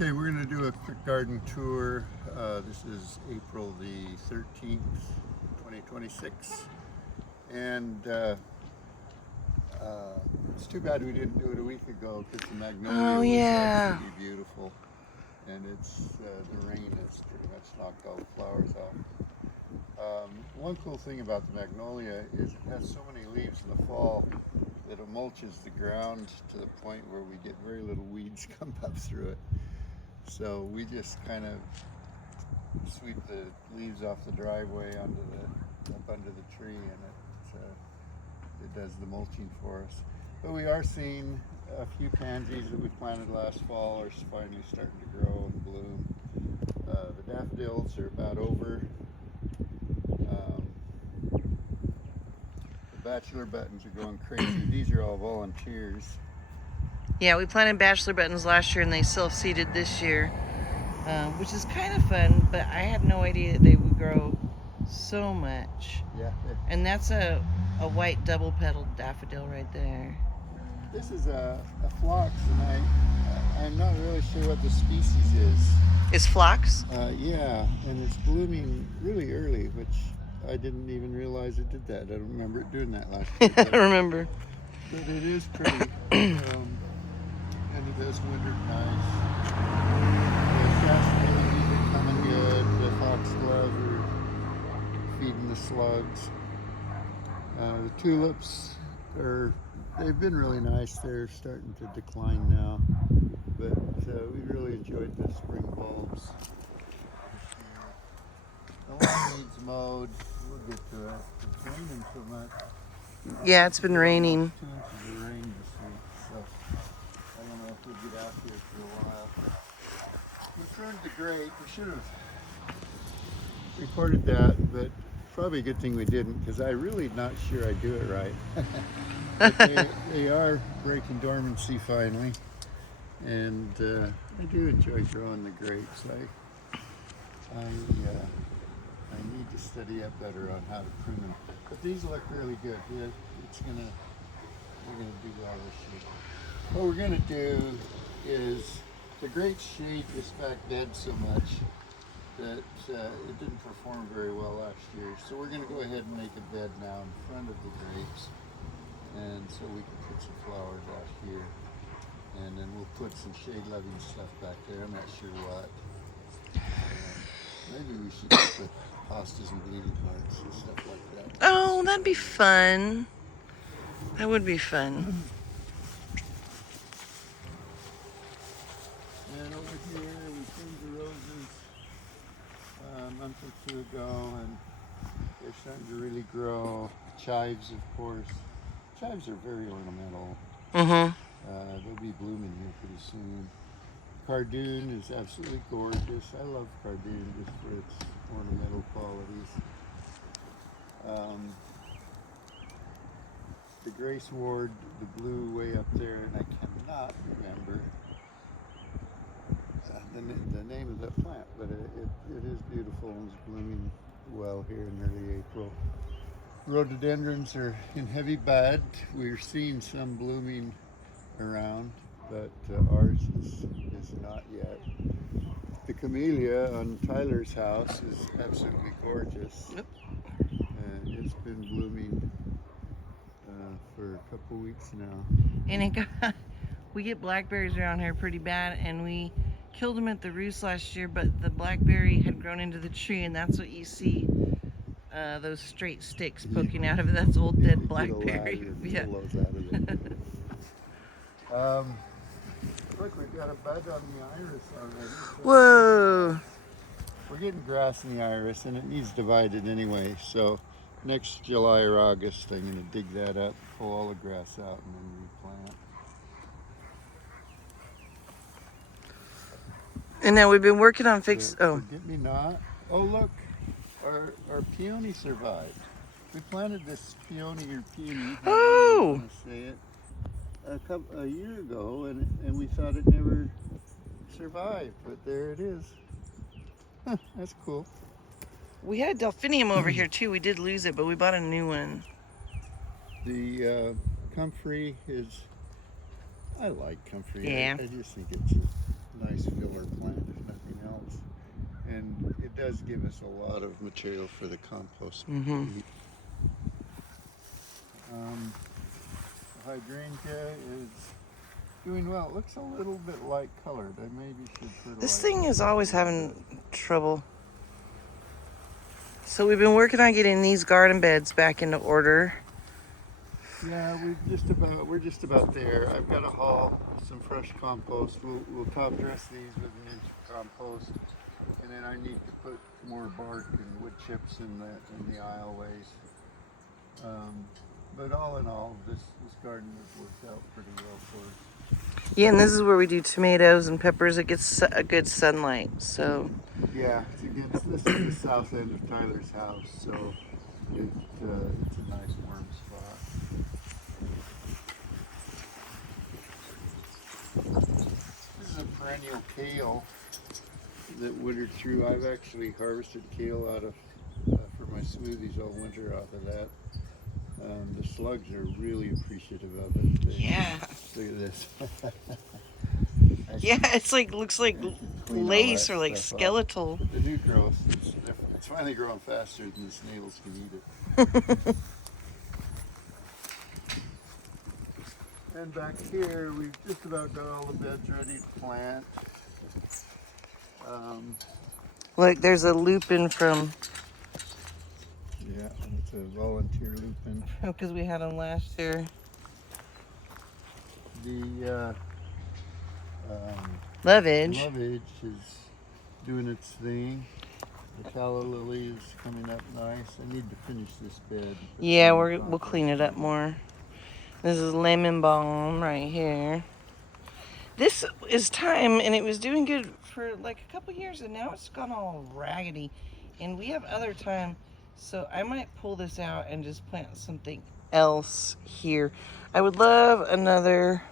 Okay, we're going to do a quick garden tour. This is April the 13th, 2026. And it's too bad we didn't do it a week ago because the magnolia was absolutely beautiful. And the rain has pretty much knocked all the flowers off. One cool thing about the magnolia is it has so many leaves in the fall that it mulches the ground to the point where we get very little weeds come up through it. So we just kind of sweep the leaves off the driveway up under the tree, and it does the mulching for us. But we are seeing a few pansies that we planted last fall are finally starting to grow and bloom. The daffodils are about over. The bachelor buttons are going crazy. These are all volunteers. Yeah, we planted bachelor buttons last year and they self-seeded this year, which is kind of fun, but I had no idea that they would grow so much. Yeah. And that's a white double-petaled daffodil right there. This is a phlox, and I'm not really sure what the species is. Is phlox? Yeah, and it's blooming really early, which I didn't even realize it did that. I don't remember it doing that last year. I don't remember. But it is pretty. And it does winter nice. The cascades are coming good. The foxglove are feeding the slugs. The tulips they've been really nice. They're starting to decline now. But we really enjoyed the spring bulbs. The lawn needs mowed. We'll get to it. It's raining so much. Yeah, it's been raining. 2 inches of rain this week, so I don't know if we'll get out here for a while. We pruned the grape. We should have recorded that, but probably a good thing we didn't because I'm really not sure I do it right. But they are breaking dormancy finally, and I do enjoy growing the grapes. I need to study up better on how to prune them. But these look really good. We're gonna do well this year. What we're gonna do is the grapes shade this back bed so much that it didn't perform very well last year. So we're gonna go ahead and make a bed now in front of the grapes, and so we can put some flowers out here, and then we'll put some shade-loving stuff back there. I'm not sure what. Maybe we should put hostas and bleeding hearts and stuff like that. Oh, that'd be fun. That would be fun. And over here, we pruned the roses a month or two ago, and they're starting to really grow. Chives, of course. Chives are very ornamental. They'll be blooming here pretty soon. Cardoon is absolutely gorgeous. I love cardoon just for its ornamental qualities. The Grace Ward, the blue way up there, and I cannot remember the name of that plant, but it is beautiful and is blooming well here in early April. Rhododendrons are in heavy bud. We're seeing some blooming around, but ours is not yet. The camellia on Tyler's house is absolutely gorgeous. Yep. It's been blooming for a couple weeks now. And we get blackberries around here pretty bad, and we killed them at the roost last year, but the blackberry had grown into the tree, and that's what you see. Those straight sticks poking out of it. That's old dead blackberry. Yeah. Pull those out of there. Look, we've got a bud on the iris already. Whoa! We're getting grass in the iris, and it needs divided anyway. So next July or August, I'm going to dig that up, pull all the grass out, and then replant. And now we've been working on Forget me not. Oh, look, our peony survived. We planted this peony or peony. Oh! I don't want to say it. A year ago, and we thought it never survived, but there it is. Huh, that's cool. We had a delphinium over here too. We did lose it, but we bought a new one. The comfrey is, I like comfrey. Yeah. I just think it's a nice filler does give us a lot of material for the compost. Mm-hmm. The hydrangea is doing well. It looks a little bit light colored. I maybe should fertilize. This thing is always having trouble. So we've been working on getting these garden beds back into order. Yeah, we're just about there. I've got to haul some fresh compost. We'll top dress these with new compost, and then I need to put more bark and wood chips in the aisleways. But all in all, this garden has worked out pretty well for us. Yeah, and this is where we do tomatoes and peppers. It gets a good sunlight, so. Yeah, this is the south end of Tyler's house, so it's a nice warm spot. This is a perennial kale that wintered through. I've actually harvested kale out of for my smoothies all winter off of that. The slugs are really appreciative of it. Yeah. Look at this. Yeah, it's like looks like lace or like skeletal. But the new growth is different. It's finally growing faster than the snails can eat it. And back here, we've just about got all the beds ready to plant. Look, there's a lupin from. Yeah, it's a volunteer lupin. Because we had them last year. The Lovage. lovage is doing its thing. The calla lily is coming up nice. I need to finish this bed. Yeah, we'll clean it up more. This is lemon balm right here. This is thyme, and it was doing good for like a couple years, and now it's gone all raggedy. And we have other thyme, so I might pull this out and just plant something else here. I would love another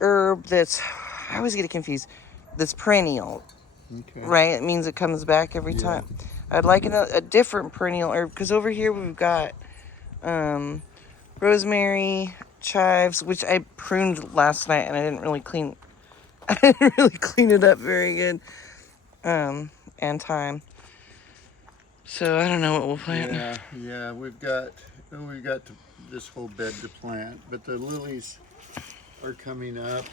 herb that's, I always get it confused, that's perennial, Okay. right? It means it comes back every time. I'd like a different perennial herb, because over here we've got rosemary, chives, which I pruned last night, and I didn't really clean it up very good, and thyme. So I don't know what we'll plant. Yeah, we've got this whole bed to plant, but the lilies are coming up.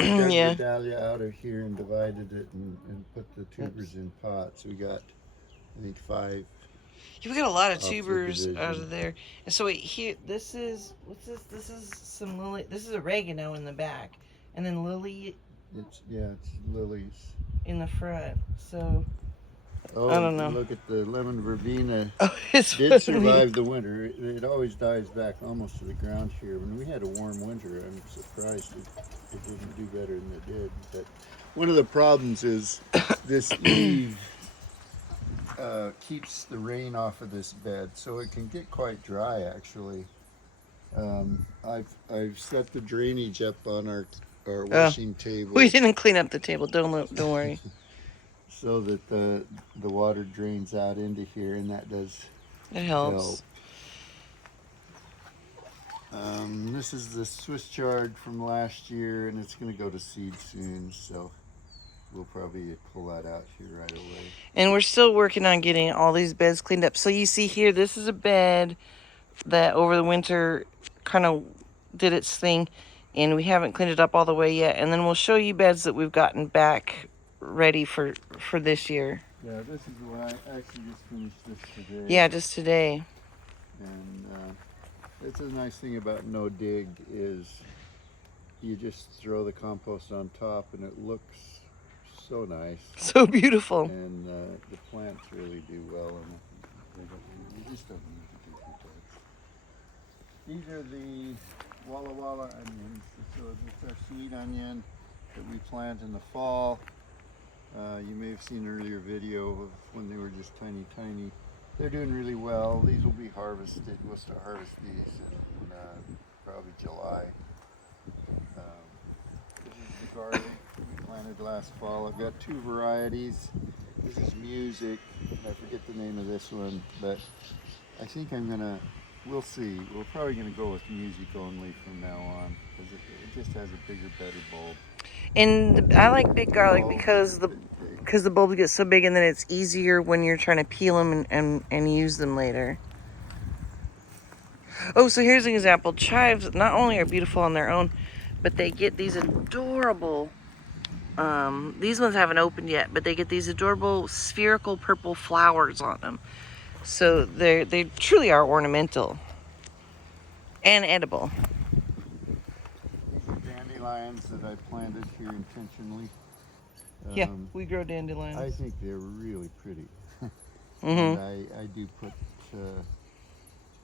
We got Yeah. the dahlia out of here and divided it and put the tubers in pots. We got, I think, 5. We got a lot of Off the tubers division. out of there. And so wait, here, this is, what's this? This is some lily, this is oregano in the back. And then lily It's lilies. in the front. So, Oh, I don't know. Look at the lemon verbena. oh, it's Did survive the winter. It always dies back almost to the ground here. When we had a warm winter, I'm surprised it didn't do better than it did. But one of the problems is this eave keeps the rain off of this bed, so it can get quite dry actually. I've set the drainage up on our washing table We didn't clean up the table. Don't worry. so that the water drains out into here, and that does It helps. help. This is the Swiss chard from last year, and it's going to go to seed soon, so we'll probably pull that out here right away. And we're still working on getting all these beds cleaned up. So you see here, this is a bed that over the winter kind of did its thing, and we haven't cleaned it up all the way yet. And then we'll show you beds that we've gotten back ready for this year. Yeah, this is the one I actually just finished this today. Yeah, just today. And it's a nice thing about no dig is you just throw the compost on top, and it looks so nice. So beautiful. And the plants really do well in it. You just don't need to do too much. These are the Walla Walla onions. So it's our sweet onion that we plant in the fall. You may have seen an earlier video of when they were just tiny. They're doing really well. These will be harvested. We'll start harvesting these in probably July. This is the garlic we planted last fall. I've got 2 varieties. This is Music. I forget the name of this one, but I think we'll see. We're probably gonna go with Music only from now on, because it just has a bigger, better bulb. And I like big garlic because the because the bulbs get so big, and then it's easier when you're trying to peel them and use them later. Oh, so here's an example. Chives not only are beautiful on their own, but they get these adorable, these ones haven't opened yet, but they get these adorable spherical purple flowers on them. So they truly are ornamental and edible. These are dandelions that I planted here intentionally. Yeah, we grow dandelions. I think they're really pretty. Mm-hmm. And I do put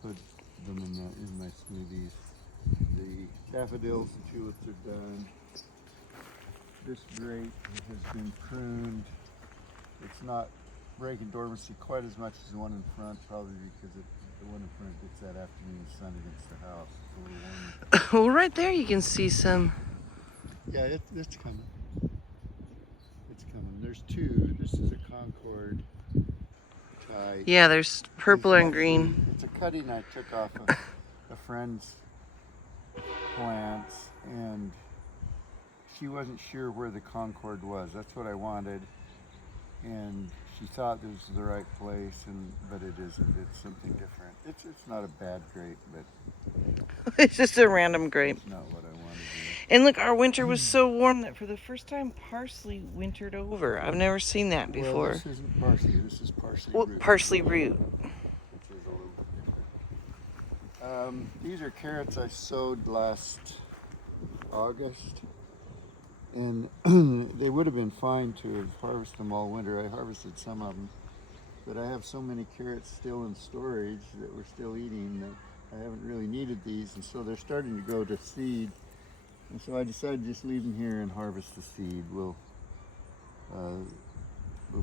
them in my smoothies. The daffodils and tulips are done. This grape has been pruned. It's not breaking dormancy quite as much as the one in front, probably because the one in front gets that afternoon sun against the house. It's a little warmer. Well, right there you can see some. Yeah, it's coming. It's coming. There's two. This is a Concord type. Yeah, there's purple and green. It's a cutting I took off of a friend's plants, and she wasn't sure where the Concord was. That's what I wanted, and she thought this was the right place, but it isn't. It's something different. It's not a bad grape, but It's just a random grape. it's not what I wanted. And look, our winter was so warm that for the first time, parsley wintered over. I've never seen that Well, before. this isn't parsley. This is parsley Well, root. parsley root. Which is a little bit different. These are carrots I sowed last August, and they would have been fine to have harvested them all winter. I harvested some of them, but I have so many carrots still in storage that we're still eating that I haven't really needed these, and so they're starting to go to seed. And so I decided to just leave them here and harvest the seed. We'll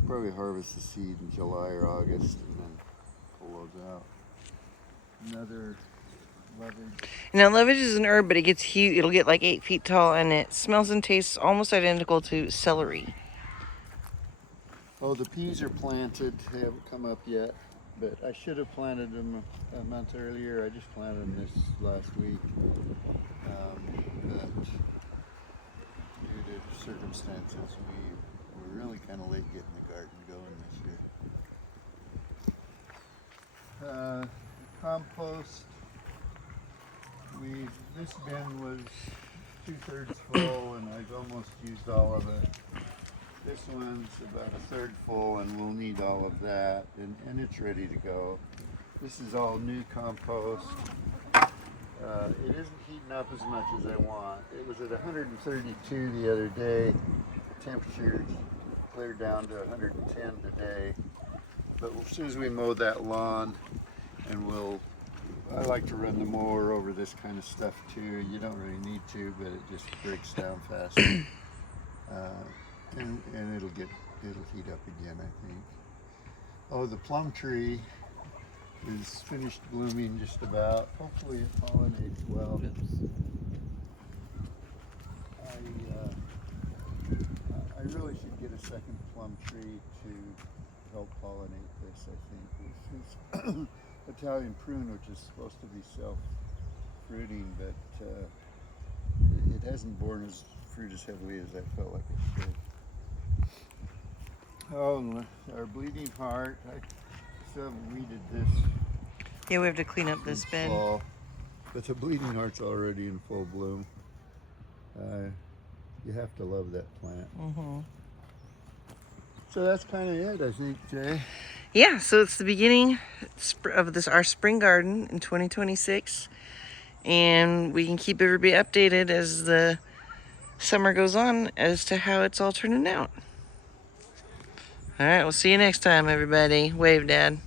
probably harvest the seed in July or August and then pull those out. Another lovage. Now, lovage is an herb, but it gets huge. It'll get like 8 feet tall, and it smells and tastes almost identical to celery. Oh, the peas are planted. They haven't come up yet, but I should have planted them a month earlier. I just planted them this last week. But due to circumstances, we were really kind of late getting the garden going this year. Compost. This bin was 2/3 full, and I've almost used all of it. This one's about 1/3 full, and we'll need all of that, and it's ready to go. This is all new compost. It isn't heating up as much as I want. It was at 132 the other day. The temperature cleared down to 110 today. But as soon as we mow that lawn, and I like to run the mower over this kind of stuff too. You don't really need to, but it just breaks down fast. And it'll heat up again, I think. Oh, the plum tree is finished blooming just about. Hopefully it pollinates well. I really should get a second plum tree to help pollinate this, I think. This is Italian prune, which is supposed to be self-fruiting, but it hasn't borne fruit as heavily as I felt like it should. Oh, our bleeding heart. I still haven't weeded this. Yeah, we have to clean up this bed. Fall, but the bleeding heart's already in full bloom. You have to love that plant. Mm-hmm. So that's kind of it, I think, Jay. Yeah, so it's the beginning of our spring garden in 2026, and we can keep everybody updated as the summer goes on as to how it's all turning out. All right, we'll see you next time, everybody. Wave, Dad.